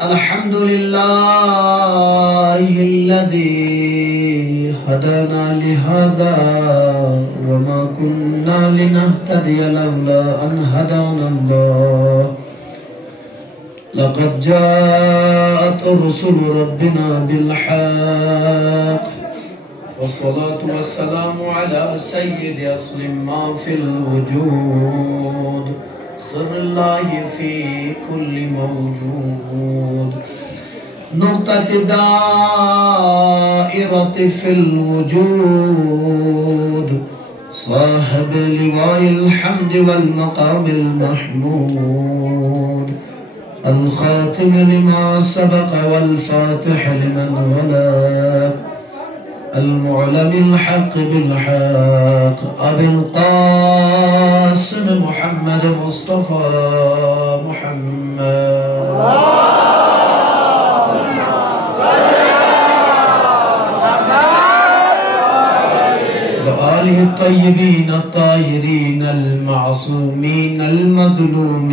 الحمد لله الذي هدانا لهذا وما كنا لنهتدي لولا أن هدانا الله لقد جاءت رسل ربنا بالحق والصلاة والسلام على سيد أصل ما في الوجود سر الله في كل موجود نقطة دائرة في الوجود صاحب لواء الحمد والمقام المحمود الخاتم لما سبق والفاتح لمن غلب المعلم الحق بالحق أبي القاسم محمد مصطفى محمد وآله الطيبين الطاهرين المعصومين المظلومين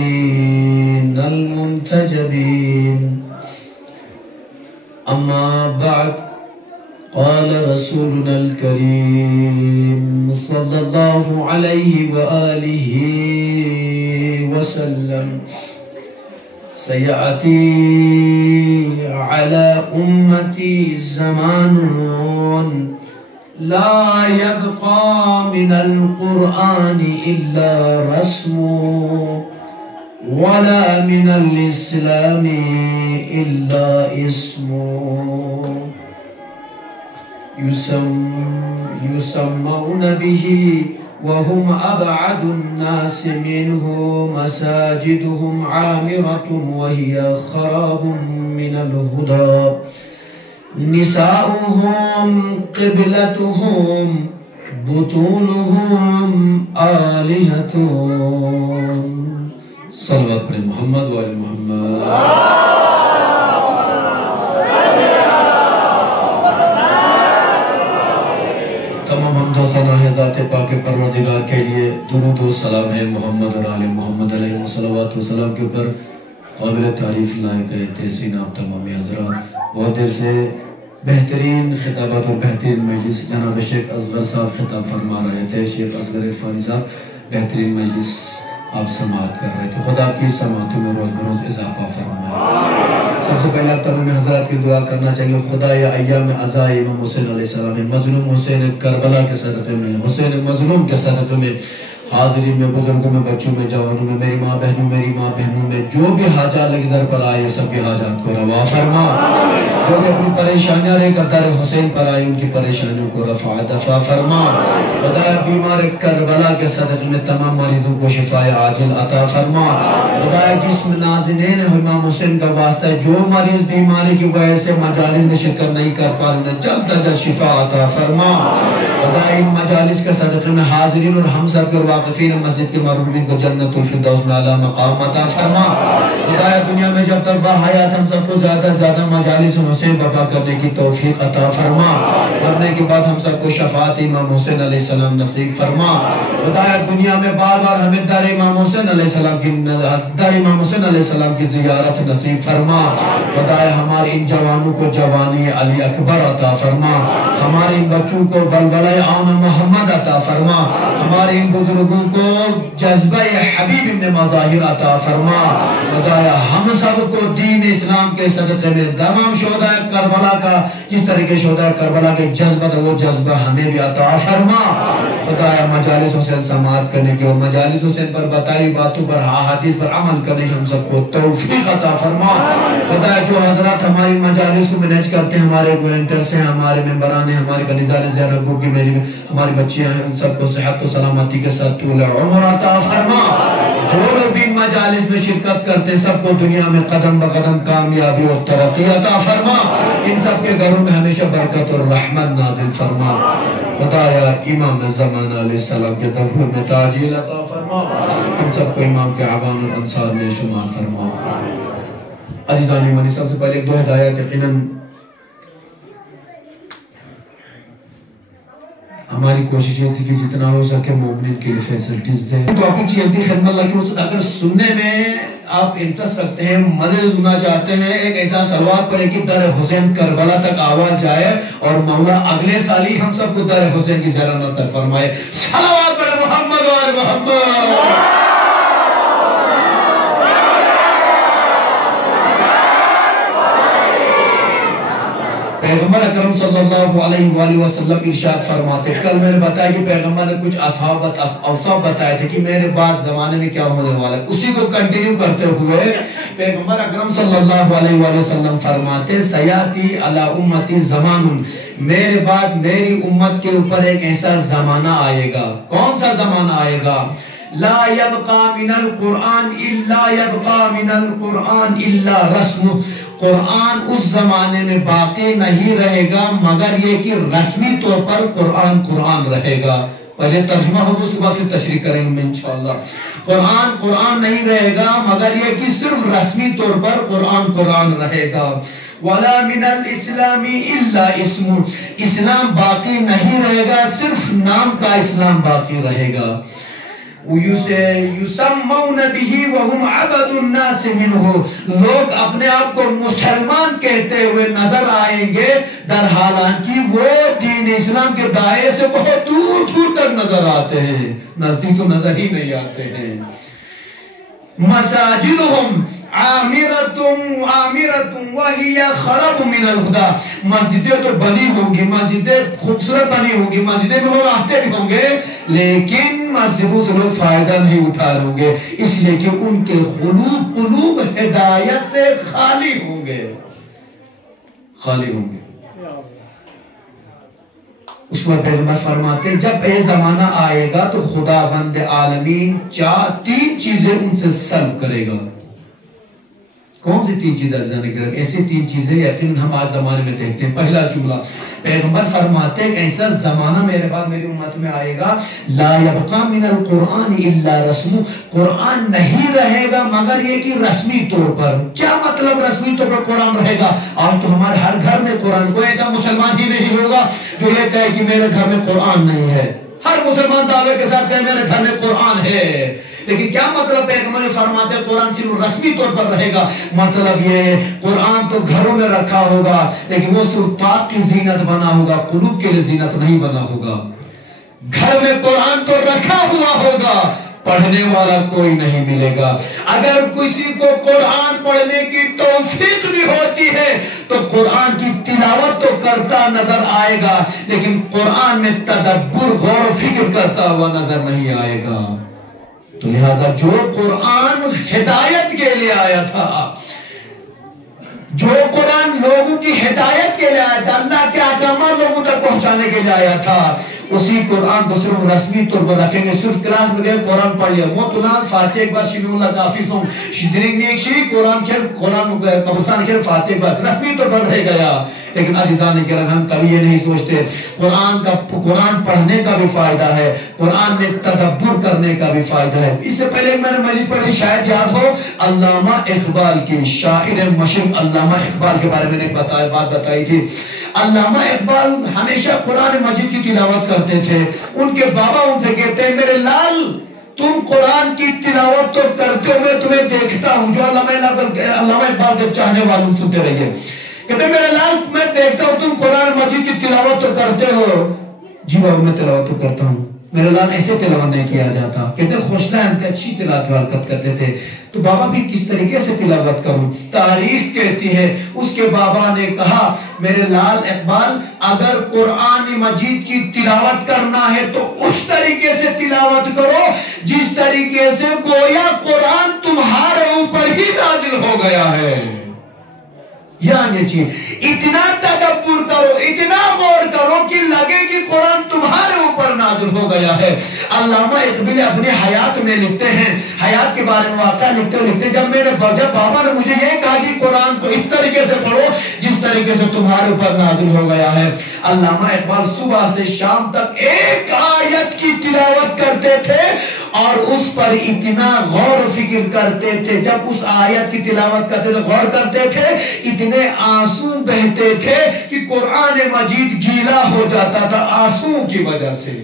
المنتجبين أما بعد قال رسولنا الكريم صلى الله عليه وآله وسلم سيأتي على أمتي زمان لا يبقى من القرآن إلا رسم ولا من الإسلام إلا اسم يسمون به وهم أبعد الناس منه مساجدهم عامرة وهي خراب من الهدى نساؤهم قبلتهم بطونهم آلهتهم صلوات پر محمد و آل محمد تمام حمد و ثنا ہے ذات پاک پروردگار کے لیے درود و سلام ہے محمد اور آل محمد علیہ الصلوات والسلام کے اوپر قابل تعریف لائق ہے تحسین آپ تمام حضرات بہت دیر سے بہترین خطابات اور بہترین مجلس جناب شیخ اصغر صاحب خطاب فرما رہے تھے شیخ اصغر عرفانی صاحب بہترین مجلس آپ سماعت کر رہے تھے خدا کی سماعتوں میں روز بروز اضافہ فرمائے سب سے پہلے آپ تمام حضرات کی دعا کرنا چاہیے خدا یا ایام عزاء امام حسین علیہ السلام مظلوم حسین کربلا کے صدقے میں حسین مظلوم کے صدقے میں حاضرین میں بزرگوں میں بچوں میں جوانوں میں میری ماں بہنوں میں جو بھی حاجات لگی در پر آئے سب کی حاجات کو روا فرما جو بھی اپنی پریشانیاں رہے کر در حسین پر آئے ان کی پریشانیوں کو رفع دفع فرما خدا بیمار کربلا کے صدقے میں تمام مریضوں کو شفاء عاجل عطا فرما خدا جسم نازنین امام حسین کا واسطہ ہے جو مریض بیماری کی وجہ سے مجالس میں شرکت نہیں کر پا رہے جلد از جلد شفاء عطا فرما خدا ان مجالس کے صدقے میں حاضرین اور ہم سب کے واقفین مسجد کے مرحومین کو جنت الفردوس میں اعلیٰ مقام عطا فرما خدایا دنیا میں جب تک باحیات ہم سب کو زیادہ سے زیادہ مجالس حسین بابا کرنے کی توفیق عطا فرما مرنے کے بعد ہم سب کو شفاعت امام حسین علیہ السلام نصیب فرما خدایا دنیا میں بار بار ہمیں در امام حسین علیہ السلام کی زیارت نصیب فرما خدایا ہمارے ان جوانوں کو جوانی علی اکبر عطا فرما ہمارے ان بچوں کو ولولہ آن محمد عطا فرما ہمارے ان بزرگوں کو جذبہ حبیب ابن مظاہر عطا فرما خدایا ہم سب کو دین اسلام کے صدقے میں تمام شہداء کربلا کا کس طرح کے شہداء کربلا کے جذبہ تھا وہ جذبہ ہمیں بھی عطا فرما خدایا مجالس حسین سماعت کرنے کی اور مجالس حسین پر بتائی باتوں پر احادیث پر عمل کرنے کی ہم سب کو توفیق عطا فرما خدایا جو حضرات ہماری مجالس کو مینیج کرتے ہیں ہمارے والنٹیئرز ہیں ہمارے ممبران ہیں ہمارے کنیزان زیارتوں کی ہماری بچیاں ہیں ان سب کو صحت و سلامتی کے ساتھ طول عمر عطا فرما جو لوگ بھی مجالس میں شرکت کرتے سب کو دنیا میں قدم بقدم کامیابی اور ترقی عطا فرما ان سب کے گھروں میں ہمیشہ برکت اور رحمت نازل فرما خدایا امام زمان علیہ السلام کے دفور میں تاجیل عطا فرما ان سب کو امام کے عوام الانصار میں شمار فرما عزیزانی منی سب سے پہلے ایک دو ہدایات یقیناً ہماری کوشش یہ تھی کہ جتنا ہو سکے مومنین کے لیے فیسلٹیز دیں. ٹاپک جلدی خدمت اللہ کی رسول اگر سننے میں آپ انٹرسٹ رکھتے ہیں، مزے سننا چاہتے ہیں، ایک ایسا سلوات پڑھے کہ در حسین کربلا تک آواز جائے اور مولا اگلے سال ہی ہم سب کو در حسین کی زیارت نصیب فرمائے. صلوات پڑھے محمد و آل محمد. پیغمبر اکرم صلی اللہ علیہ وآلہ وسلم ارشاد فرماتے، کل میں نے بتایا کہ پیغمبر نے کچھ اوصاف بتائے تھے کہ میرے بعد زمانے میں کیا ہونے والا ہے. اسی کو کنٹینیو کرتے ہوئے پیغمبر اکرم صلی اللہ علیہ وآلہ وسلم فرماتے، سیاتی علی امتی زمان، میرے بعد میری امت کے اوپر ایک ایسا زمانہ آئے گا. کون سا زمانہ آئے گا؟ لا يبقى من القرآن الا رسم. قرآن اس زمانے میں باقی نہیں رہے گا مگر یہ کہ رسمی طور پر قرآن رہے گا. پہلے ترجمہ ہوگا اس کے بعد پھر تشریح کریں گے انشاءاللہ. قرآن نہیں رہے گا مگر یہ کہ صرف رسمی طور پر قرآن رہے گا. ولا من الاسلام الا اسم. اسلام باقی نہیں رہے گا، صرف نام کا اسلام باقی رہے گا. یسمون به وهم عبد الناس منه. لوگ اپنے آپ کو مسلمان کہتے ہوئے نظر آئیں گے در حالانکہ وہ دین اسلام کے دائرے سے بہت دور دور تک نظر آتے ہیں، نزدیک تو نظر ہی نہیں آتے ہیں. مساجدهم عامرة وهي خراب من الهدى. مسجدیں تو بنی ہوں گی، مسجدیں خوبصورت بنی ہوں گی، مسجدیں میں لوگ آتے بھی ہوں گے لیکن مسجدوں سے لوگ فائدہ نہیں اٹھا رہے ہوں گے، اس لیے کہ ان کے قلوب ہدایت سے خالی ہوں گے. اس پر پیغمبر فرماتے جب یہ زمانہ آئے گا تو خداوند عالمین تین چیزیں ان سے سلب کرے گا. کون سی تین چیزیں ذہن کریں؟ ایسی تین چیزیں یقیناً ہم آج زمانے میں دیکھتے ہیں. پہلا جملہ پیغمبر فرماتے ہیں ایسا زمانہ میرے بعد میری امت میں آئے گا لا یبقى من القرآن الا رسم. قرآن نہیں رہے گا مگر یہ کہ رسمی طور پر. کیا مطلب رسمی طور پر قرآن رہے گا؟ آج تو ہمارے ہر گھر میں قرآن، کوئی ایسا مسلمان ہی نہیں ہوگا جو یہ کہے کہ میرے گھر میں قرآن نہیں ہے. ہر مسلمان دعوے کے ساتھ کہے میرے گھر میں قرآن ہے. لیکن کیا مطلب پیغمبر فرماتے ہیں قرآن صرف رسمی طور پر رہے گا؟ مطلب یہ ہے قرآن تو گھروں میں رکھا ہوگا لیکن وہ صرف پاک کی زینت بنا ہوگا، قلوب کے لیے زینت نہیں بنا ہوگا. گھر میں قرآن تو رکھا ہوا ہوگا، پڑھنے والا کوئی نہیں ملے گا. اگر کسی کو قرآن پڑھنے کی توفیق بھی ہوتی ہے تو قرآن کی تلاوت تو کرتا نظر آئے گا لیکن قرآن میں تدبر، غور و فکر کرتا ہوا نظر نہیں آئے گا. تو لہذا جو قرآن ہدایت کے لیے آیا تھا، جو قرآن لوگوں کی ہدایت کے لیے آیا تھا، اللہ کے احکامات لوگوں تک پہنچانے کے لیے آیا تھا، اسی قرآن کو صرف رسمی طور پر رکھیں گے. صرف کلاس میں گئے قرآن پڑھ لیا، وہ تناز فاتح ایک بار شیمی اللہ کافی سوں شدرنگ نے ایک شیئی قرآن قبرستان کھیل فاتح ایک بار رسمی طور پر رہ گیا. لیکن عزیزان کرام ہم کبھی یہ نہیں سوچتے قرآن پڑھنے کا بھی فائدہ ہے، قرآن میں تدبر کرنے کا بھی فائدہ ہے. اس سے پہلے میں نے مجلس پڑھی، شاید یاد ہو، علامہ اقبال کی، شاعر مشرق علامہ اقبال کے بارے میں نے بات بتائی تھی. علامہ اقبال ہمیشہ قرآن مجید کی تلاوت کرتے تھے. ان کے بابا ان سے کہتے ہیں میرے لال تم قرآن کی تلاوت تو کرتے ہو، میں تمہیں دیکھتا ہوں. جو علامہ اقبال کے چاہنے والوں سنتے رہیے، کہتے ہیں میرے لال میں دیکھتا ہوں تم قرآن مجید کی تلاوت تو کرتے ہو. جی بابا میں تلاوت تو کرتا ہوں. میرے لال ایسے تلاوت نہیں کیا جاتا. کہتے ہیں خوشلا انتے اچھی تلاوت کرتے تھے. تو بابا بھی کس طریقے سے تلاوت کروں؟ تاریخ کہتی ہے اس کے بابا نے کہا میرے لال اقبال اگر قرآن مجید کی تلاوت کرنا ہے تو اس طریقے سے تلاوت کرو جس طریقے سے گویا قرآن تمہارے اوپر ہی نازل ہو گیا ہے. یعنی چیز اتنا تدبر کرو، اتنا غور کرو کہ لگے کہ قرآن تمہارے اوپر نازل ہو گیا ہے. علامہ اقبال اپنی حیات میں لکھتے ہیں، حیات کے بارے میں واقعہ لکھتے جب بابا نے مجھے یہ کہا کہ قرآن کو اس طریقے سے پڑھو جس طریقے سے تمہارے اوپر نازل ہو گیا ہے. علامہ اقبال صبح سے شام تک ایک آیت کی تلاوت کرتے تھے اور اس پر اتنا غور و فکر کرتے تھے، جب اس آیت کی تلاوت کرتے تھے غور کرتے تھے، اتنے آنسو بہتے تھے کہ قرآن مجید گیلا ہو جاتا تھا آنسو کی وجہ سے۔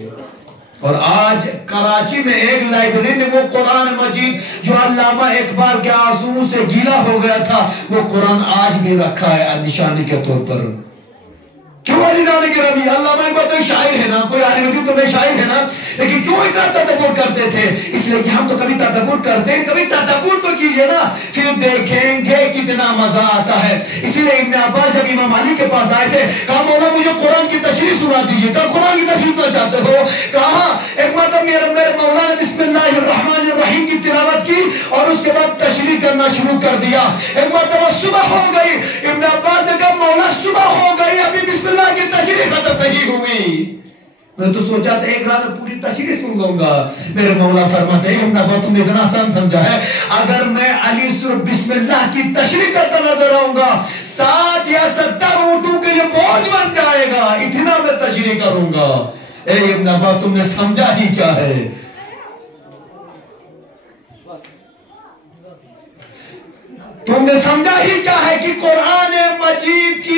اور آج کراچی میں ایک لائبریری میں وہ قرآن مجید جو علامہ اقبال کے آنسو سے گیلا ہو گیا تھا، وہ قرآن آج بھی رکھا ہے نشانی کے طور پر۔ کیوں عزیزان گرامی؟ علامہ اقبال تو شاعر ہے نا، کوئی عالم دین تو نہیں شاعر ہے نا، لیکن کیوں اتنا تدبر کرتے تھے؟ اس لیے کہ ہم تو کبھی تدبر کرتے ہیں، کبھی تدبر تو کیجئے نا، پھر دیکھیں گے کتنا مزہ آتا ہے۔ اسی لیے ابن عباس جب امام علی کے پاس آئے تھے، کہا مولا مجھے قرآن کی تشریح سنا دیجئے۔ کہا قرآن کی تشریح سننا چاہتے ہو؟ کہا ایک مرتبہ میرے مولا نے بسم اللہ الرحمن الرحیم کی تلاوت کی اور اس کے بعد تشریح کرنا شروع کر دیا۔ ایک مرتبہ صبح ہو گئی، ابن عباس نے کہا مولا صبح ہو گئی، ابھی بسم اللہ کی تشریح ختم نہیں ہوئی۔ میں تو سوچا تھا ایک رات پوری تشریح سن لوں گا۔ میرے مولا فرماتے ہیں ابن عباس تم نے اتنا آسان سمجھا ہے، اگر میں علی صرف بسم اللہ کی تشریح کرتا نظر آؤں گا 7 یا 70 اونٹوں کے لیے بوجھ بن جائے گا، اتنا میں تشریح کروں گا۔ اے ابن عباس تم نے سمجھا ہی کیا ہے؟ تم نے سمجھا ہی کیا ہے کہ قرآن مجید کی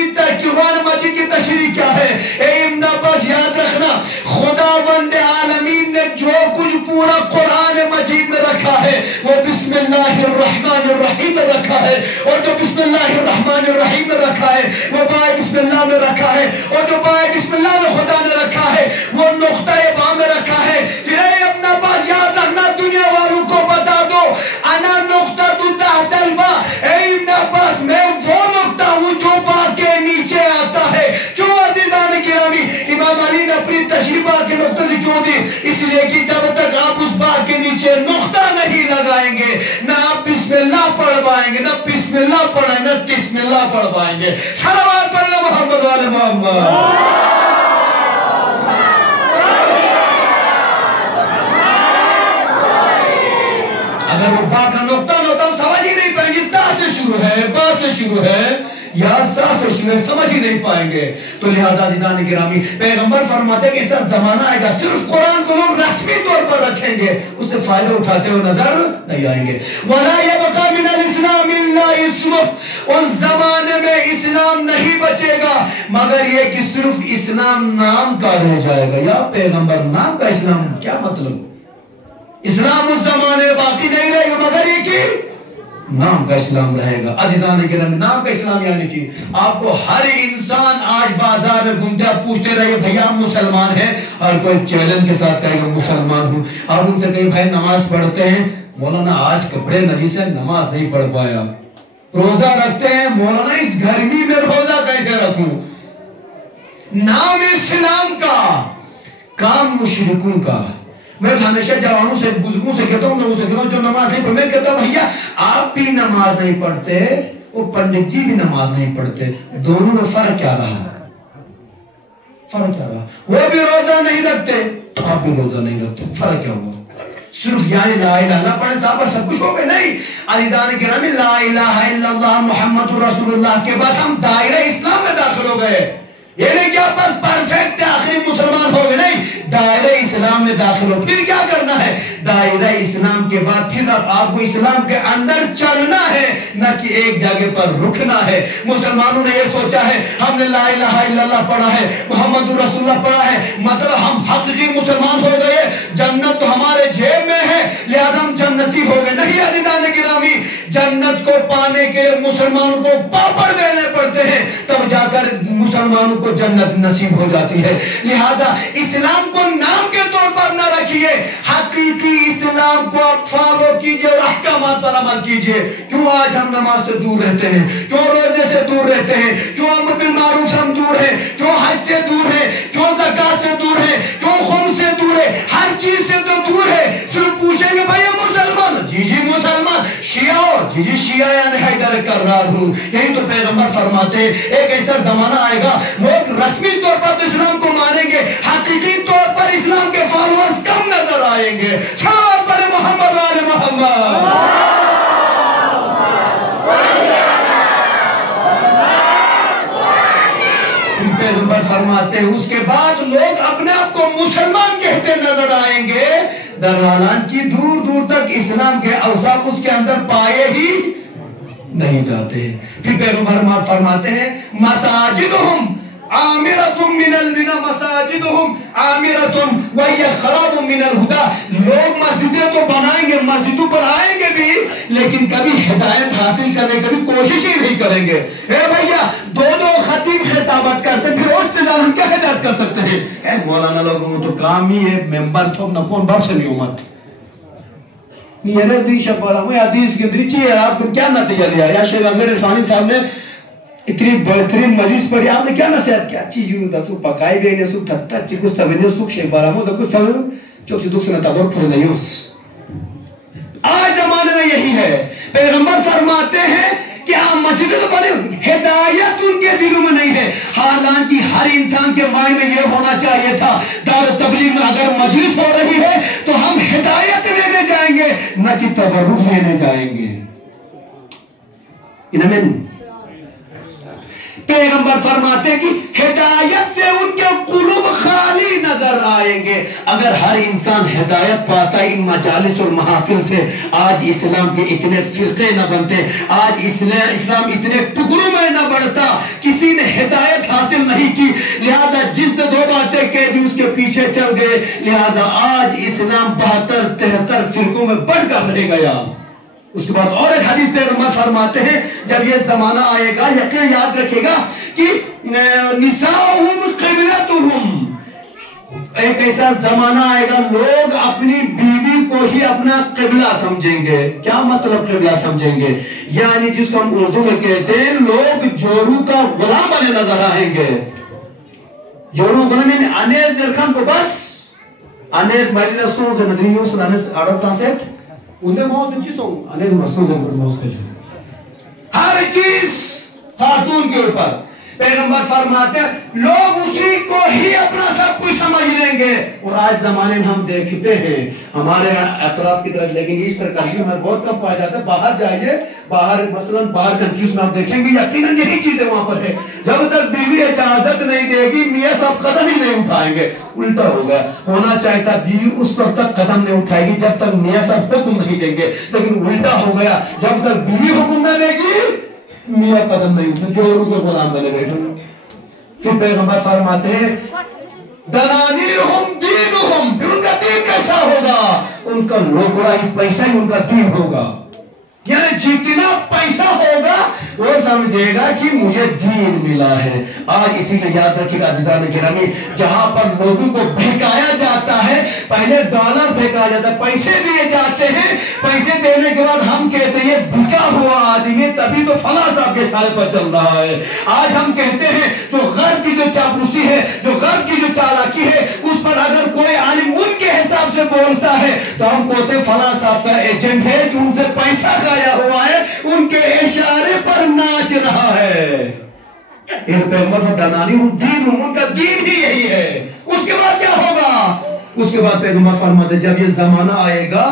تشریح کیا ہے؟ اے ابن عباس یاد رکھنا، خداوند عالمین نے جو کچھ پورا قرآن مجید میں رکھا ہے وہ بسم اللہ الرحمن الرحیم میں رکھا ہے، اور جو بسم اللہ الرحمن الرحیم میں رکھا ہے وہ بائے بسم اللہ میں رکھا ہے، اور جو بائے بسم اللہ میں خدا نے رکھا ہے وہ نقطہ با میں رکھا ہے۔ پھر اے ابن عباس یاد رکھنا، دنیا والوں کو بتا دو انا نقطہ تحت البا، اے ابن عباس میں وہ نقطہ ہوں جو با کے نیچے آتا ہے۔ کیوں عزیزان گرامی؟ امام علی نے اپنی تشریح با کے نقطے سے کیوں دی؟ اس لیے کہ جب تک آپ اس با کے نیچے نقطہ نہیں لگائیں گے نہ آپ بسم اللہ پڑھ پائیں گے، نہ بسم اللہ پڑھیں نہ بسم اللہ پڑھ پائیں گے۔ صلوات پڑھنا محمد والے محمد۔ اگر وہ با کا نقطہ ہم سمجھ ہی نہیں پائیں گے، تا سے شروع ہے، با سے شروع ہے یا تا سے شروع ہے، سمجھ ہی نہیں پائیں گے۔ تو لہذا عزیزان گرامی پیغمبر فرماتے ہیں کہ ایسا زمانہ آئے گا صرف قرآن کو لوگ رسمی طور پر رکھیں گے، اس سے فائدہ اٹھاتے ہوئے نظر نہیں آئیں گے۔ وَلَا يَبْقَى مِنَ الْإِسْلَامِ إِلَّا اسْمُهُ، اس زمانے میں اسلام نہیں بچے گا مگر یہ کہ صرف اسلام نام کا رہ جائے گا۔ یا پیغمبر نام کا اسلام کیا مطلب؟ اسلام اس زمانے میں باقی نہیں رہے گا مگر یہ کہ نام کا اسلام رہے گا۔ عزیزان کرام نام کا اسلام یعنی چاہیے آپ کو ہر انسان آج بازار میں گھومتے آپ پوچھتے رہے بھیا آپ مسلمان ہیں، اور کوئی چیلنج کے ساتھ کہے گا مسلمان ہوں۔ آپ ان سے کہیں بھائی نماز پڑھتے ہیں؟ مولانا آج کپڑے نجیس ہیں نماز نہیں پڑھ پایا۔ روزہ رکھتے ہیں؟ مولانا اس گرمی میں روزہ کیسے رکھوں؟ نام اسلام کا کام مشرکوں کا۔ میں ہمیشہ جوانوں سے بزرگوں سے کہتا ہوں جو نماز نہیں پڑھتے، میں کہتا ہوں بھیا آپ بھی نماز نہیں پڑھتے، وہ پنڈت جی بھی نماز نہیں پڑھتے، دونوں میں فرق کیا رہا؟ فرق کیا رہا؟ وہ بھی روزہ نہیں رکھتے، آپ بھی روزہ نہیں رکھتے، فرق کیا ہوا؟ صرف یعنی لا الہ الا اللہ پڑھنے صحابہ سب کچھ ہو گئے؟ نہیں عزیزان کرام، لا الہ الا اللہ محمد رسول اللہ کے بعد ہم دائرہ اسلام میں داخل ہو گئے۔ یہ نہیں کہ آپ بس پرفیکٹ آخری مسلمان ہو گئے، نہیں، دائرہ اسلام میں داخل ہو۔ پھر کیا کرنا ہے؟ دائرہ اسلام کے بعد پھر آپ کو اسلام کے اندر چلنا ہے، نہ کہ ایک جگہ پر رکنا ہے۔ مسلمانوں نے یہ سوچا ہے ہم نے لا الہ الا اللہ پڑھا ہے، محمد رسول اللہ پڑھا ہے، مطلب ہم حقیقی مسلمان ہو گئے، جنت تو ہمارے جیب میں ہے لہذا ہم جنتی ہو گئے۔ نہیں عزیزان گرامی، جنت کو پانے کے لیے مسلمانوں کو پاپڑ بیلنے پڑتے ہیں، تب جا کر مسلمانوں کو جنت نصیب ہو جاتی ہے۔ لہذا اسلام کو نام کے طور پر نہ رکھیے، حقیقی اسلام کو آپ فالو کیجئے اور احکامات پر عمل کیجئے۔ کیوں آج ہم نماز سے دور رہتے ہیں؟ کیوں روزے سے دور رہتے ہیں؟ کیوں امر بالمعروف ہم دور ہیں؟ کیوں حج سے دور ہیں؟ کیوں زکات سے دور ہیں؟ کیوں خمس سے دور ہے؟ ہر چیز سے تو دور ہے۔ صرف پوچھیں گے بھائی مسلمان؟ جی جی مسلمان۔ شیعہ ہو؟ جی جی شیعہ یعنی حیدر کرار ہوں۔ یہی تو پیغمبر فرماتے ایک ایسا زمانہ آئے گا لوگ رسمی طور پر اسلام کو مانیں گے، حقیقی طور پر اسلام کے فالوورز کم نظر آئیں گے۔ صلوات پڑھیں محمد والے محمد۔ پیغمبر فرماتے ہیں اس کے بعد لوگ اپنے آپ کو مسلمان کہتے نظر آئیں گے در حالانکہ دور دور تک اسلام کے اوصاف اس کے اندر پائے ہی نہیں جاتے ہیں. پھر پیغمبر فرماتے ہیں مساجدہم عامرتم من البنا مساجدہم عامرتم وہی خراب من الہدى. لوگ مسجدیں تو بنائیں گے، مسجدوں پر آئیں گے بھی، لیکن کبھی ہدایت حاصل کرنے کی بھی کوشش ہی نہیں کریں گے. اے بھیا دو خطیب خطابت کرتے پھر اس سے زیادہ ہم کیا ہدایت کر سکتے ہیں؟ اے مولانا لوگوں تو کام ہی ہے ممبر تو نہ کون باپ سے نہیں امت یہ حدیث شبارہ میں حدیث کے اندر چیئے آپ کو کیا نتیجہ لیا؟ یا شیخ اظہر عرفانی صاحب نے اتنی بہترین مجلس پڑھی، آپ نے کیا نصیحت کیا؟ اچھی یوں دا سو پکائی بینے سو تھتا اچھی کچھ تبینی سو شیخ بارہ مو دا کچھ تبینی چوک سی دکھ سے نتابر کھڑ نہیں اس. آج زمانے میں یہی ہے. پیغمبر فرماتے ہیں کہ آپ مسجد تو بنے ہدایت ان کے دلوں میں نہیں ہے. حالانکہ ہر انسان کے مائنڈ میں یہ ہونا چاہیے تھا دار تبلیغ میں اگر مجلس ہو رہی ہے تو ہم ہدایت لینے جائیں گے نہ کہ تبرک لینے جائیں گے. پیغمبر فرماتے ہیں کہ ہدایت سے ان کے قلوب خالی نظر آئیں گے. اگر ہر انسان ہدایت پاتا ان مجالس اور محافل سے آج اسلام کے اتنے فرقے نہ بنتے، آج اسلام اتنے ٹکڑوں میں نہ بڑھتا. کسی نے ہدایت حاصل نہیں کی، لہذا جس نے دو باتیں کہہ دی اس کے پیچھے چل گئے، لہذا آج اسلام 72-73 فرقوں میں بڑھ کر رہ گیا. اس کے بعد اور ایک حدیث پیغمبر فرماتے ہیں جب یہ زمانہ آئے گا یقین یاد رکھے گا کہ نساؤہم قبلتہم. ایک ایسا زمانہ آئے گا لوگ اپنی بیوی کو ہی اپنا قبلہ سمجھیں گے. کیا مطلب قبلہ سمجھیں گے؟ یعنی جس کو ہم اردو میں کہتے ہیں لوگ جورو کا غلام بنے نظر آئیں گے. جورو غلام یعنی انیز زرخان کو بس انیز مریض سون زمدریوں سے انیز آڑتا سیت انہیں موز میں چیزوں انیز مسلم زمدر موز کجھو ہر چیز خاتون کے اوپر. پیغمبر فرماتے ہیں لوگ اسی کو ہی اپنا سب کچھ سمجھ لیں گے. اور آج زمانے میں ہم دیکھتے ہیں ہمارے اطراف کی طرف، لیکن اس طرح کا ہمیں بہت کم پایا جاتا ہے. باہر جائیے، باہر مثلا باہر کنٹریز میں آپ دیکھیں گے یقیناً یہی چیزیں وہاں پر ہے. جب تک بیوی اجازت نہیں دے گی میاں صاحب قدم ہی نہیں اٹھائیں گے. الٹا ہو گیا. ہونا چاہیے تھا بیوی اس وقت تک قدم نہیں اٹھائے گی جب تک میاں صاحب حکم نہیں دیں گے، لیکن الٹا ہو گیا. جب تک بیوی حکم نہ دے گی میاں قدم نہیں اٹھائے، جو ان کے غلام بنے بیٹھے. پھر پیغمبر فرماتے ہیں دنانیرہم دینہم. پھر ان کا دین کیسا ہوگا؟ ان کا لوکڑا ہی پیسہ ہی ان کا دین ہوگا. یعنی جتنا پیسہ ہوگا وہ سمجھے گا کہ مجھے دین ملا ہے. آج اسی لیے یاد رکھیے گا عزیزان گرامی، جہاں پر لوگوں کو بھیکایا جاتا ہے، پہلے ڈالر بھیکایا جاتا ہے، پیسے دیے جاتے ہیں، پیسے دینے کے بعد ہم کہتے ہیں یہ بھکا ہوا آدمی تبھی تو فلاں صاحب کے خیال پر چل رہا ہے. آج ہم کہتے ہیں جو غرب کی جو چاپلوسی ہے، جو غرب کی جو چالاکی ہے، اس پر اگر کوئی عالم ان کے حساب سے بولتا ہے تو ہم کہتے ہیں فلاں صاحب کا ایجنٹ ہے جو ان سے پیسہ آیا ہوا ہے، ان کے اشارے پر ناچ رہا ہے. پیغمبر ان کا دین ہی یہی ہے. اس کے بعد کیا ہوگا؟ اس کے بعد پیغمبر فرماتے جب یہ زمانہ آئے گا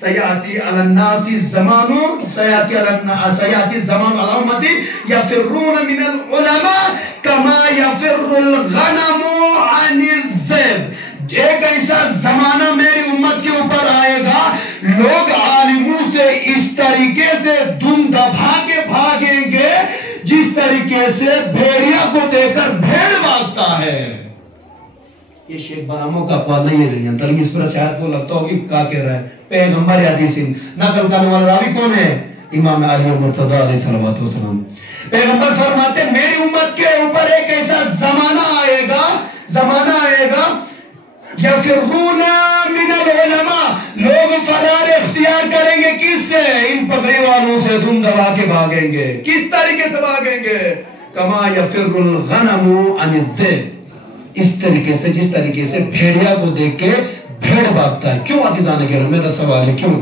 سیاتی علی الناس زمانو سیاتی زمان علی امتی یفرون من العلماء کما یفر الغنم عن الذئب. ایک ایسا زمانہ میری امت کے اوپر آئے گا لوگ عالموں سے اس طریقے سے دم دبا کے بھاگیں گے جس طریقے سے بھیڑیا کو دے کر بھیڑ بھاگتا ہے. یہ شیخ براموں کا قول نہیں ہے، تلگی اس پر شاید وہ لگتا ہوگی کہا کہہ رہا ہے. پیغمبر حدیث نقل کرنے والا راوی کون ہے؟ امام علی مرتضی علیہ السلام. پیغمبر فرماتے میری امت کے اوپر ایک ایسا زمانہ آئے گا یفرون من العلماء. لوگ فرار اختیار کریں گے کس سے؟ ان پگڑی والوں سے دم دبا کے بھاگیں گے. کس طریقے سے بھاگیں گے؟ کما یفر الغنم عن الذئب. اس طریقے سے جس طریقے سے بھیڑیا کو دیکھ کے بھیڑ بھاگتا ہے. کیوں عزیزان کرام میرا سوال ہے کیوں؟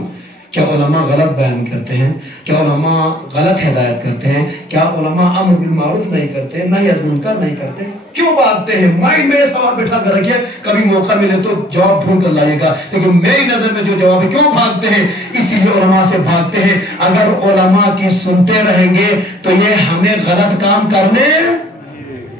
کیا علماء غلط بیان کرتے ہیں؟ کیا علماء غلط ہدایت کرتے ہیں؟ کیا علماء امر بالمعروف نہیں کرتے، نہی از منکر نہیں کرتے؟ کیوں بھاگتے ہیں؟ مائنڈ میں سوال بٹھا کر رکھیے، کبھی موقع ملے تو جواب ڈھونڈ کر لائیے گا. لیکن میری نظر میں جو جواب ہے کیوں بھاگتے ہیں؟ اسی لیے علماء سے بھاگتے ہیں. اگر علماء کی سنتے رہیں گے تو یہ ہمیں غلط کام کرنے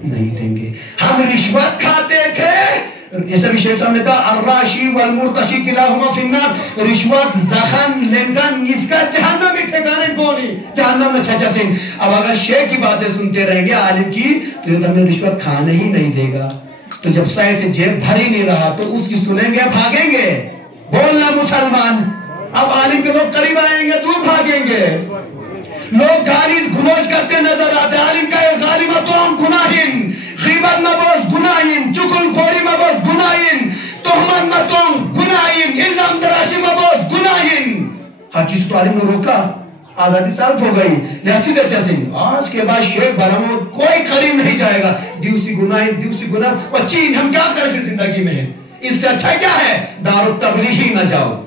نہیں دیں گے. ہم رشوت کھاتے تھے، جیسا بھی شیخ صاحب نے کہا الراشی والمرتشی کلاہما فی النار، رشوت، زخم، لیندن، اس کا جہنم میں ٹھکانے کونی، جہنم میں چھچا سنگ۔ اب اگر شیخ کی باتیں سنتے رہیں گے عالم کی تو یہ ہمیں رشوت کھانے ہی نہیں دے گا، تو جب سائد سے جیب بھر ہی نہیں رہا تو اس کی سنیں گے بھاگیں گے، بولنا مسلمان۔ اب عالم کے لوگ قریب آئیں گے دور بھاگیں گے، لوگ گالی گلوچ کرتے نظر آتے، عالم کا یہ غالبتوں گناہین، غیبت مبوس گناہین، چکل خوری مبوس گناہین، تہمت متوں گناہین، الزام تراشی مبوس گناہین۔ ہر چیز تو عالم نے روکا، آزادی سالف ہو گئی، لہچی اچھا سنگھ آج کے بعد شیخ برہمو کوئی قریب نہیں جائے گا، دیوسی گناہ، اور چین ہم کیا کریں پھر زندگی میں، اس سے اچھا کیا ہے دار التبلیغ ہی نہ جاؤ،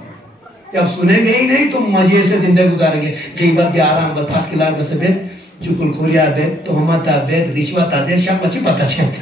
اب سنیں گے ہی نہیں تو مزے سے زندگی گزاریں گے، غیبت کے آرام بس پاس کلار بس بیت، چکل خوری بیت، تہمت بیت، رشوت آزید شاک بچی پتہ چھتے۔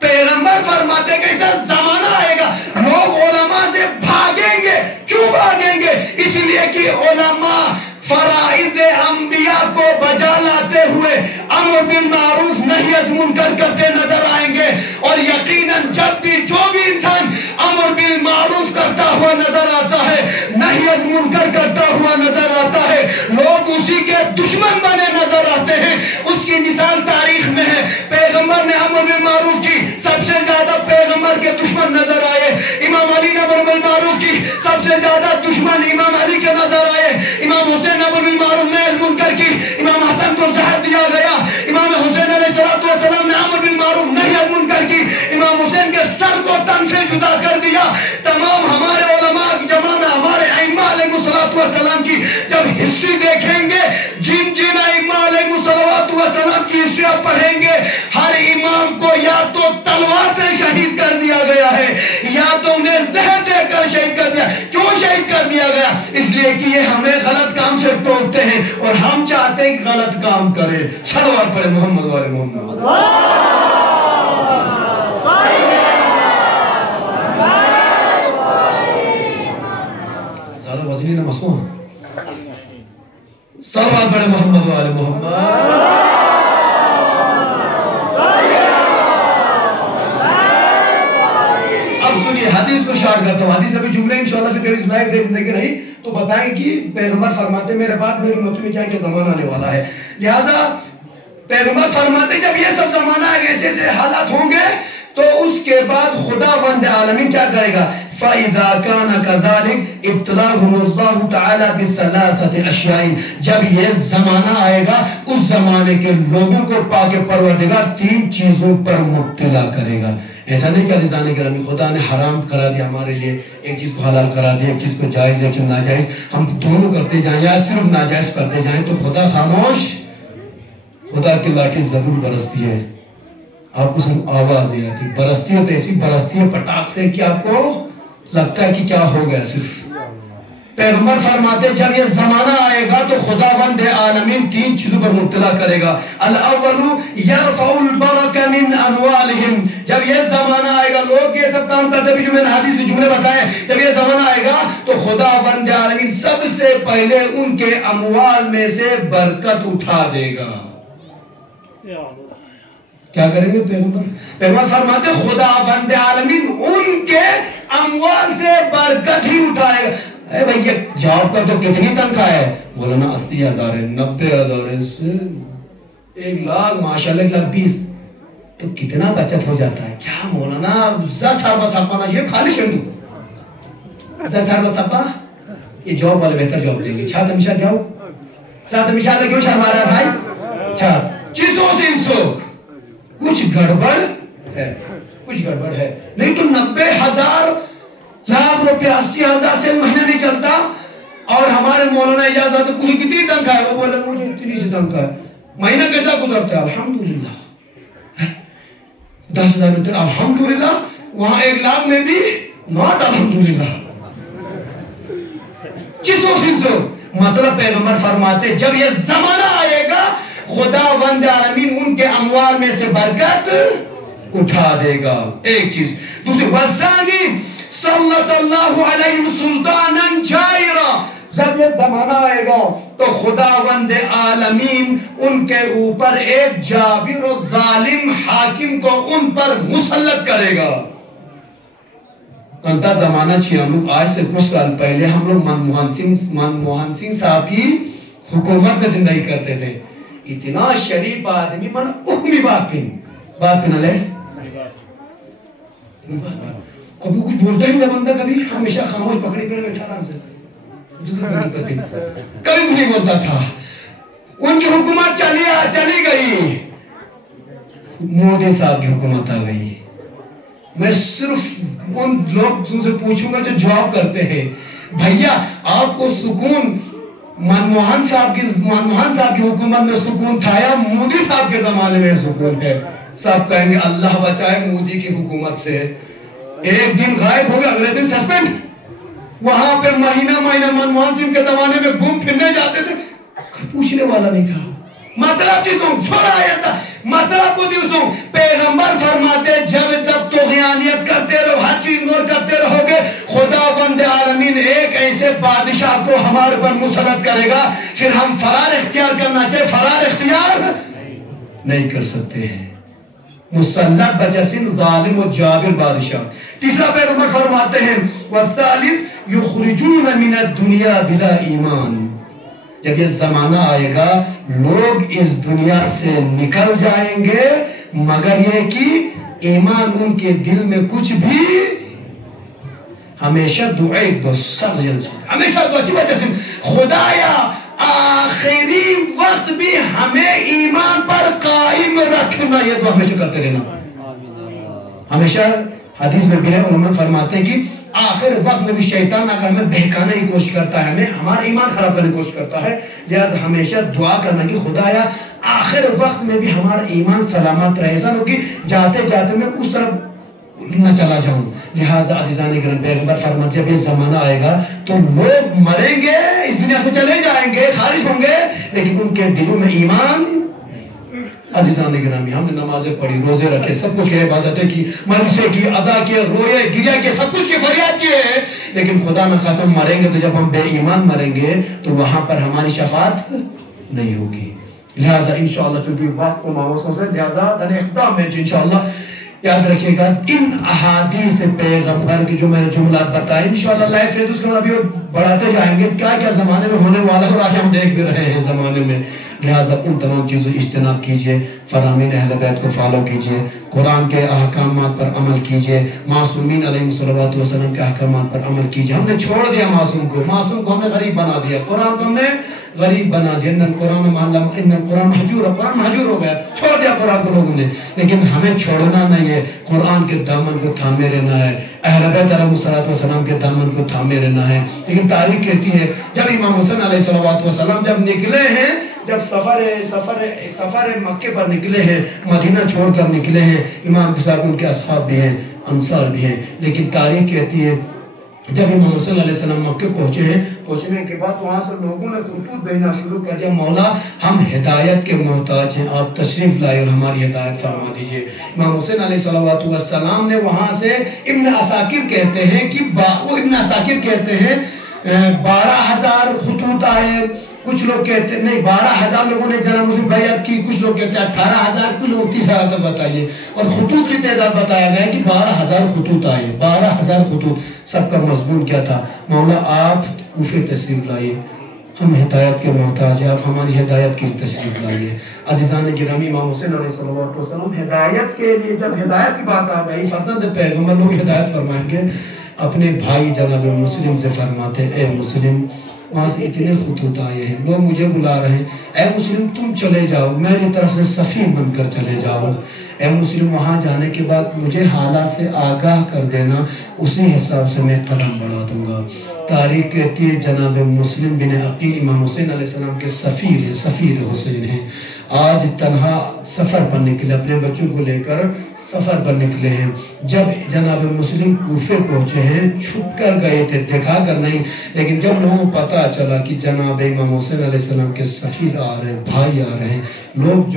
پیغمبر فرماتے کہ ایسا زمانہ آئے گا لوگ علماء سے بھاگیں گے، کیوں بھاگیں گے؟ اس لیے کہ علماء فرائض انبیاء کو بجا لاتے ہوئے امر بالمعروف نہی از منکر کرتے نظر آئیں گے، اور یقیناً جب بھی جو بھی انسان امر بالمعروف کرتا ہوا نظر آتا ہے، نہی از منکر کرتا ہوا نظر آتا ہے، لوگ اسی کے دشمن بنے نظر آتے ہیں۔ اس کی مثال تاریخ میں ہے، پیغمبر نے امر بالمعروف کی، سب سے زیادہ پیغمبر کے دشمن نظر آئے، امام علی نے امر بالمعروف کی، سب سے زیادہ دشمن امام علی کے نظر آئے، امام حسین نے امر بالمعروف نہی از منکر کی، امام حسن کو زہر دیا گیا، امام حسین علیہ السلام نے امر بالمعروف نہی از منکر کی، امام حسین کے سر کو تن سے جدا کر دیا۔ تمام ہمارے علماء کی جمع میں ہمارے ائمہ علیہ السلام کی جب ہسٹری دیکھیں گے، جن ائمہ علیہ السلام کی ہسٹری آپ پڑھیں گے، ہر امام کو یا تو تلوار سے شہید کر دیا گیا ہے یا تو انہیں زہر دے کر شہید کر دیا۔ کیوں شہید کر دیا گیا؟ اس لیے کہ یہ ہمیں غلط کام سے ٹوکتے ہیں اور ہم چاہتے ہیں کہ غلط کام کرے۔ صلوات پڑھے محمد والے محمد۔ زیادہ وزنی نہ مسئلہ، صلوات پڑھے محمد والے محمد۔ حدیث کو شارٹ کرتا ہوں، حدیث ابھی جملے انشاءاللہ سے کبھی سنائے دے زندگی نہیں تو بتائیں کہ پیغمبر فرماتے میرے بعد میری امت میں کیا زمانہ آنے والا ہے، لہذا پیغمبر فرماتے جب یہ سب زمانہ ایسے ایسے حالات ہوں گے تو اس کے بعد خدا بند عالمین کیا کرے گا؟ فَإِذَا كَانَ كَذَلِكَ ابْتَلَاهُمُ اللَّهُ تَعَالَى بِثَلَاثَةِ أَشْيَاءٍ، جب یہ زمانہ آئے گا اس زمانے کے لوگوں کو پاک پروردگار تین چیزوں پر مبتلا کرے گا۔ ایسا نہیں کہ عزیزان گرامی خدا نے حرام کرا دیا ہمارے لیے، ایک چیز کو حلال کرا دیا، ایک چیز کو جائز ایک چیز ناجائز، ہم دونوں کرتے جائیں یا صرف ناجائز کرتے جائیں تو خدا خاموش، خدا کی لاٹھی ضرور برستی ہے، آپ کو سن آواز نہیں آتی، برستی ہے تو ایسی برستی ہے پٹاخ سے کہ آپ کو لگتا ہے کہ کیا ہو گیا۔ صرف پیغمبر فرماتے جب یہ زمانہ آئے گا تو خداوند عالمین تین چیزوں پر مبتلا کرے گا۔ الاول یرفع البرکۃ من اموالہم، جب یہ زمانہ آئے گا لوگ یہ سب کام کرتے بھی جو میں نے حدیث کے جملے بتائے، جب یہ زمانہ آئے گا تو خداوند عالمین سب سے پہلے ان کے اموال میں سے برکت اٹھا دے گا۔ کیا کریں گے پیغمبر فرماتے خداوند عالمین ان کے اموال سے برکت ہی اٹھائے گا۔ اے بھئی یہ جاب کا تو کتنی تنخواہ ہے؟ مولانا 80,000 ہے، 90,000 ہے، 1,00,000 ماشاءاللہ 1,20,000 تو کتنا بچت ہو جاتا ہے؟ کیا مولانا زد سار بس اپنا یہ خالی شنو زد سار بس اپا یہ جاب والے بہتر جاب دیں گے۔ چھات ہمیشہ جاؤ، چھات ہمیشہ اللہ کیوں شرما رہا ہے بھائی؟ چھات چیزوں سے انسو کچھ گڑبڑ ہے، کچھ گڑبڑ ہے، نہیں تو 90,000 لاکھ روپے 80,000 سے مہینہ نہیں چلتا۔ اور ہمارے مولانا اجازت پوری کتنی تنخواہ ہے؟ وہ بولے مجھے اتنی سی تنخواہ ہے، مہینہ کیسا گزرتا ہے؟ الحمدللہ 10,000 میں الحمدللہ، وہاں 1,00,000 میں بھی ناٹ الحمدللہ، چیزوں سے مطلب پیغمبر فرماتے جب یہ زمانہ آئے گا خداوند عالمین ان کے اموال میں سے برکت اٹھا دے گا۔ ایک چیز، دوسری والثانی صلت اللہ علیہم سلطانا جائرا، جب یہ زمانہ آئے گا تو خداوند عالمین ان کے اوپر ایک جابر و ظالم حاکم کو ان پر مسلط کرے گا۔ کنتا زمانہ چھی ہم لوگ آج سے کچھ سال پہلے ہم لوگ منموہن سنگھ صاحب کی حکومت میں زندگی کرتے تھے. اتنا شریف آدمی من اکمی بات پہ نہ لے کبھی کچھ بولتا ہی نہیں بندہ, کبھی ہمیشہ خاموش پکڑی پہ بیٹھا آرام سے کبھی کچھ نہیں بولتا تھا. ان کی حکومت چلی گئی, مودی صاحب کی حکومت آ گئی. میں صرف ان لوگ سے پوچھوں گا جو جاب کرتے ہیں, بھیا آپ کو سکون منموہن صاحب کی حکومت میں سکون تھا یا مودی صاحب کے زمانے میں سکون ہے؟ سب کہیں گے اللہ بچائے مودی کی حکومت سے. ایک دن غائب ہو گیا, اگلے دن سسپینڈ. وہاں پہ مہینہ منموہن سنگھ کے زمانے میں گھوم پھرنے جاتے تھے, پوچھنے والا نہیں تھا. مطلب چیزوں چھوڑا آیا تھا, مطلب کو دیوسوں پیغمبر فرماتے جب طغیانیت کرتے رہو, ہر چیز نور کرتے رہو گے, خداوند عالمین ایک ایسے بادشاہ کو ہمارے پر مسلط کرے گا, پھر ہم فرار اختیار کرنا چاہے, فرار اختیار نہیں کر سکتے ہیں. مسلط بجسن ظالم و جابر بادشاہ. تیسرا پیغمبر فرماتے ہیں والثالث یخرجون من الدنیا بلا ایمان. جب یہ زمانہ آئے گا لوگ اس دنیا سے نکل جائیں گے مگر یہ کہ ایمان ان کے دل میں کچھ بھی. ہمیشہ دعائیں دو سب ہمیشہ دعا کی وجہ سے خدایا آخری وقت بھی ہمیں ایمان پر قائم رکھنا, یہ دعا ہمیشہ کرتے رہنا. ہمیشہ حدیث میں بھی ہے, علماء فرماتے ہیں کہ آخر وقت میں بھی شیطان اگر ہمیں بہکانے کی کوشش کرتا ہے, ہمیں ہمارا ایمان خراب کرنے کی کوشش کرتا ہے, لہذا ہمیشہ دعا کرنا کہ خدایا آخر وقت میں بھی ہمارا ایمان سلامت رہے. ایسا نہ کہ جاتے جاتے میں اس طرف نہ چلا جاؤں. لہذا عزیزان گرامی پیغمبر فرماتے ہیں جب یہ زمانہ آئے گا تو لوگ مریں گے, اس دنیا سے چلے جائیں گے, خارج ہوں گے, لیکن ان کے دلوں میں ایمان. عزیزان گرامی ہم نے نمازیں پڑھی, روزے رکھے, سب کچھ کی عبادتیں کی, مدرسے کی, عزا کیے, روئے گریا کیے, سب کچھ کی فریاد کیے, لیکن خدا نہ خاصہ مریں گے تو جب ہم بے ایمان مریں گے تو وہاں پر ہماری شفاعت نہیں ہوگی. لہذا انشاءاللہ چونکہ وقت کو ماوسوں سے لہذا دن اختتام میں انشاءاللہ یاد رکھیے گا ان احادیث پیغمبر کی جو میں نے جملات بتائے انشاءاللہ لائف ہے تو اس کے بعد ابھی اور بڑھاتے جائیں گے کیا کیا زمانے میں ہونے والا ہے, اور آج ہم دیکھ بھی رہے ہیں زمانے میں. لہٰذا ان تمام چیزوں اجتناب کیجئے, فرامین اہل بیت کو فالو کیجئے, قرآن کے احکامات پر عمل کیجئے, معصومین علیہ الصلوۃ والسلام کے احکامات پر عمل کیجئے. ہم نے چھوڑ دیا معصوم کو ہم نے غریب بنا دیا, قرآن کو ہم نے غریب بنا دیا. ان القرآن محجور, قرآن محجور ہو گیا, چھوڑ دیا قرآن کو لوگوں نے. لیکن ہمیں چھوڑنا نہیں ہے, قرآن کے دامن کو تھامے رہنا ہے, اہل بیت علیہ الصلوۃ والسلام کے دامن کو تھامے رہنا ہے. لیکن تاریخ کہتی ہے جب امام حسین علیہ الصلوۃ والسلام جب نکلے ہیں, جب سفر مکے پر نکلے ہیں, مدینہ چھوڑ کر نکلے ہیں, امام کے ساتھ ان کے اصحاب بھی ہیں, انصار بھی ہیں. لیکن تاریخ کہتی ہے جب امام حسین علیہ السلام مکے پہنچے ہیں, پہنچنے کے بعد وہاں سے لوگوں نے خطوط بھیجنا شروع کر دیا, مولا ہم ہدایت کے محتاج ہیں, آپ تشریف لائے اور ہماری ہدایت فرما دیجئے. امام حسین علیہ الصلوۃ والسلام نے وہاں سے ابن عساکر کہتے ہیں کہ وہ ابن عساکر کہتے ہیں 12,000 خطوط آئے, کچھ لوگ کہتے ہیں نہیں 12,000 لوگوں نے جناب مسلم بیعت کی, کچھ لوگ کہتے ہیں 18,000, کچھ لوگ 30,000 تک بتائیے. اور خطوط کی تعداد بتایا گیا ہے کہ 12,000 خطوط آئے, 12,000 خطوط. سب کا مضمون کیا تھا, مولا آپ کوفے تشریف لائیے, ہم ہدایت کے محتاج ہیں, آپ ہماری ہدایت کی تشریف لائیے. عزیزان گرامی امام حسین علیہ الصلوۃ والسلام ہدایت کے لیے, جب ہدایت کی بات آ گئی, فرزند پیغمبر لوگ ہدایت فرمائیں گے, اپنے بھائی جناب مسلم سے فرماتے اے مسلم وہاں سے اتنے خطوط آئے ہیں, لوگ مجھے بلا رہے ہیں, اے مسلم تم چلے جاؤ, میری طرف سے سفیر بن کر چلے جاؤ. اے مسلم وہاں جانے کے بعد مجھے حالات سے آگاہ کر دینا, اسی حساب سے میں قدم بڑھا دوں گا. تاریخ کہتی ہے جناب مسلم بن عقیل امام حسین علیہ السلام کے سفیر ہیں, سفیر حسین ہیں. آج تنہا سفر پر نکلے, اپنے بچوں کو لے کر سفر پر نکلے ہیں. جب جناب مسلم کوفے پہنچے ہیں, چھپ کر گئے تھے, دکھا کر نہیں, لیکن جب لوگوں کو پتا چلا کہ جناب امام حسین علیہ السلام کے سفیر آ رہے ہیں, بھائی آ رہے ہیں, لوگ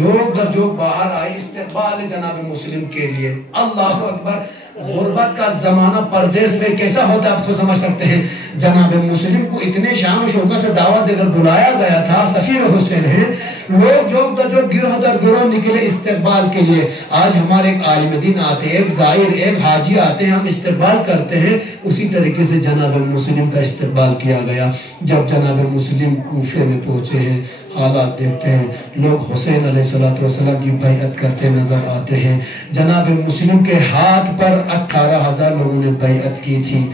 جو باہر آئے استقبال جناب مسلم کے لیے. اللہ اکبر, غربت کا زمانہ پردیس میں کیسا ہوتا ہے آپ کو سمجھ سکتے ہیں. جناب مسلم کو اتنے شان و شوکت سے دعوت دے کر بلایا گیا تھا. سفیر حسین ہیں. لوگ جو گروہ در گروہ نکلے استقبال کے لیے. آج ہمارے ایک عالم دین آتے ہیں, ایک زائر, ایک حاجی آتے ہیں, ہم استقبال کرتے ہیں. اسی طریقے سے جناب مسلم کا استقبال کیا گیا. جب جناب مسلم کوفے میں پہنچے ہیں, حالات دیکھتے ہیں, لوگ حسین علیہ السلام کی بیعت کرتے نظر آتے ہیں. جناب مسلم کے ہاتھ پر 18,000 لوگوں نے بیعت کی تھی.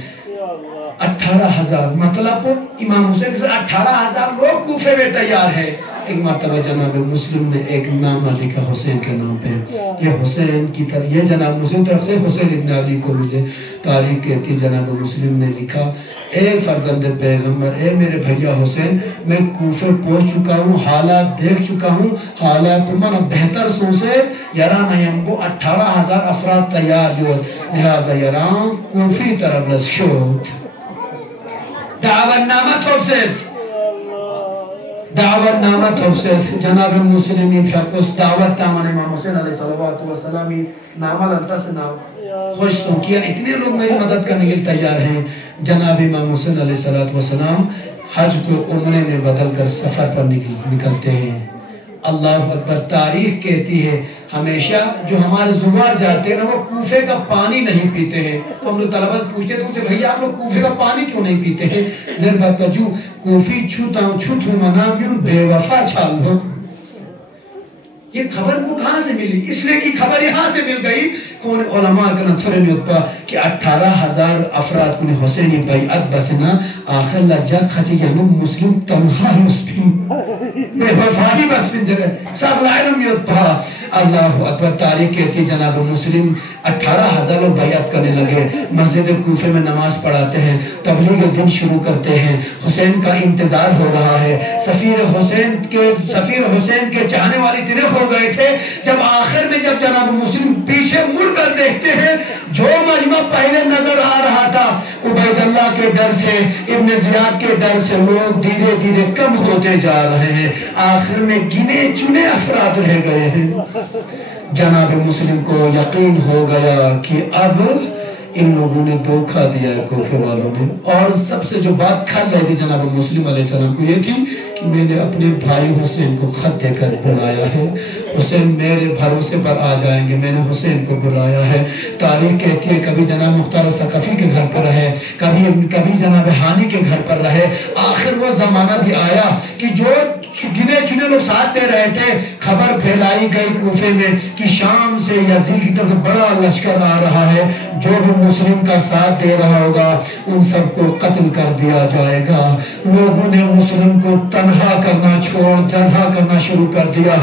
18,000 مطلب امام حسین سے 18,000 لوگ کوفے میں تیار ہیں. ایک مرتبہ جناب مسلم نے ایک نامہ لکھا حسین کے نام پہ. یہ حسین کی طرف, یہ جناب مسلم طرف سے حسین ابن علی کو ملے. تاریخ کہتی جناب مسلم نے لکھا, اے فرزند پیغمبر, اے میرے بھیا حسین, میں کوفے پہنچ چکا ہوں, حالات دیکھ چکا ہوں, حالات من بہتر سو سے یران ہم کو 18,000 افراد تیار جو, لہذا یران کوفی طرف لسکوت دعوت نامہ توسط دعوت نامہ توسط جناب مسلمی پھر اس دعوت نامہ امام حسین علیہ السلام نامہ لگتا سے نام خوش سو کیا. اتنے لوگ میری مدد کرنے کے لیے تیار ہیں. جناب امام حسین علیہ السلام حج کو عمرے میں بدل کر سفر پر نکلتے ہیں. اللہ اکبر. تاریخ کہتی ہے ہمیشہ جو ہمارے زوار جاتے ہیں نا, وہ کوفے کا پانی نہیں پیتے ہیں. تو ہم لوگ طلبہ پوچھتے ہیں ان سے, بھئی آپ لوگ کوفے کا پانی کیوں نہیں پیتے ہیں؟ زیر بات کا جو کوفی چھوتوں منامیوں بے وفا چھال ہو. یہ خبر کو کہاں سے ملی؟ اس لیے کی خبر یہاں سے مل گئی. کون علماء کا نصر نیوتپا کہ 18,000 افراد کو حسینی بیعت بسنا آخر لجا خچی یعنی مسلم تنہا مسلم بے وفاہی بس من جگہ سب لائلم نیوتپا. اللہ اکبر. تاریخ کہتی جناب مسلم 18,000 بیعت کرنے لگے. مسجد کوفے میں نماز پڑھاتے ہیں, تبلیغ دن شروع کرتے ہیں. حسین کا انتظار ہو رہا ہے. سفیر حسین کے چاہنے والی اتنے ہو گئے تھے, جب آخر میں جب جناب مسلم پیچھے مڑ کر دیکھتے ہیں, جو مجمع پہلے نظر آ رہا تھا عبید اللہ کے در سے, ابن زیاد کے در سے لوگ دھیرے دھیرے کم ہوتے جا رہے ہیں. آخر میں گنے چنے افراد رہ گئے ہیں. جناب مسلم کو یقین ہو گیا کہ اب ان لوگوں نے دھوکہ دیا ہے کوفے والوں نے. اور سب سے جو بات کھل رہی تھی جناب مسلم علیہ السلام کو یہ تھی کہ میں نے اپنے بھائی حسین کو خط دے کر بلایا ہے, حسین میرے بھروسے پر آ جائیں گے, میں نے حسین کو بلایا ہے. تاریخ کہتی ہے کبھی جناب مختار ثقفی کے گھر پر رہے, کبھی جناب ہانی کے گھر پر رہے. آخر وہ زمانہ بھی آیا کہ جو گنے چنے لوگ ساتھ دے رہے تھے, خبر پھیلائی گئی کوفے میں کہ شام سے یزید کی طرف بڑا لشکر آ رہا ہے, جو بھی مسلم کا ساتھ دے رہا ہوگا ان سب کو قتل کر دیا جائے گا. لوگوں نے مسلم کو تنہا کرنا شروع کر دیا.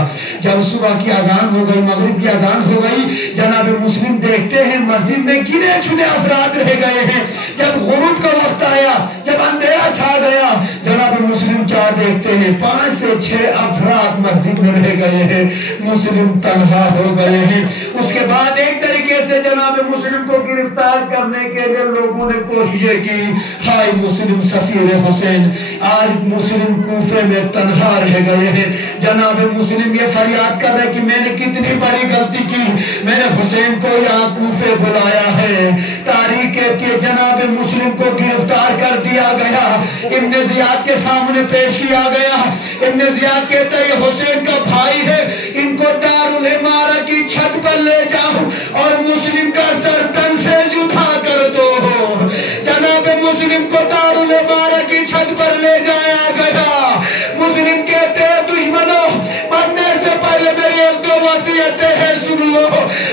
جب صبح کی اذان ہو گئی, مغرب کی اذان ہو گئی, جناب مسلم دیکھتے ہیں مسجد میں گنے چنے افراد رہ گئے ہیں. جب غروب کا وقت آیا, جب اندھیرا چھا گیا, جناب مسلم کیا دیکھتے ہیں, 5 سے 6 افراد مسجد میں رہ گئے ہیں. مسلم تنہا ہو گئے ہیں. اس کے بعد ایک طریقے سے جناب مسلم کو گرفتار کرنے کے لیے لوگوں نے کوششیں کی. ہائے مسلم سفیر حسین, آج مسلم کوفے میں تنہا رہ گئے ہیں. جناب مسلم یہ فریاد کر رہے کہ میں نے کتنی بڑی غلطی کی, میں نے حسین کو یہاں کوفے بلایا ہے. تاریخ کہتی ہے جناب مسلم کو گرفتار کر دیا گیا, ابن زیاد کے سامنے پیش کیا گیا. ابن زیاد کہتا ہے یہ حسین کا بھائی ہے, ان کو دارالعمارہ کی چھت پر لے جاؤ اور مسلم کا سر تن سے جدا کر دو. جناب مسلم کو دارالعمارہ کی چھت پر لے جایا گیا. مسلم کہتے ہیں دشمنوں, مرنے سے پہلے میری ایک دو وصیتیں ہیں, سن لو.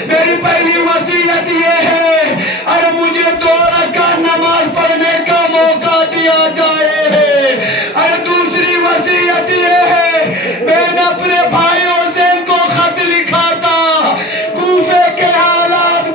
میری پہلی وصیت یہ ہے, ارے مجھے 2 رکعت نماز پڑھنے کا موقع دیا جائے. ارے دوسری وصیت یہ ہے, میں نے اپنے بھائی حسین کو خط لکھا تھا, کوفے کے حالات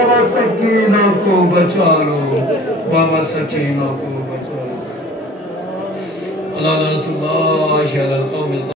بابا سکینہ کو بچا لو، بابا سکینہ کو بچا لو۔ اللہ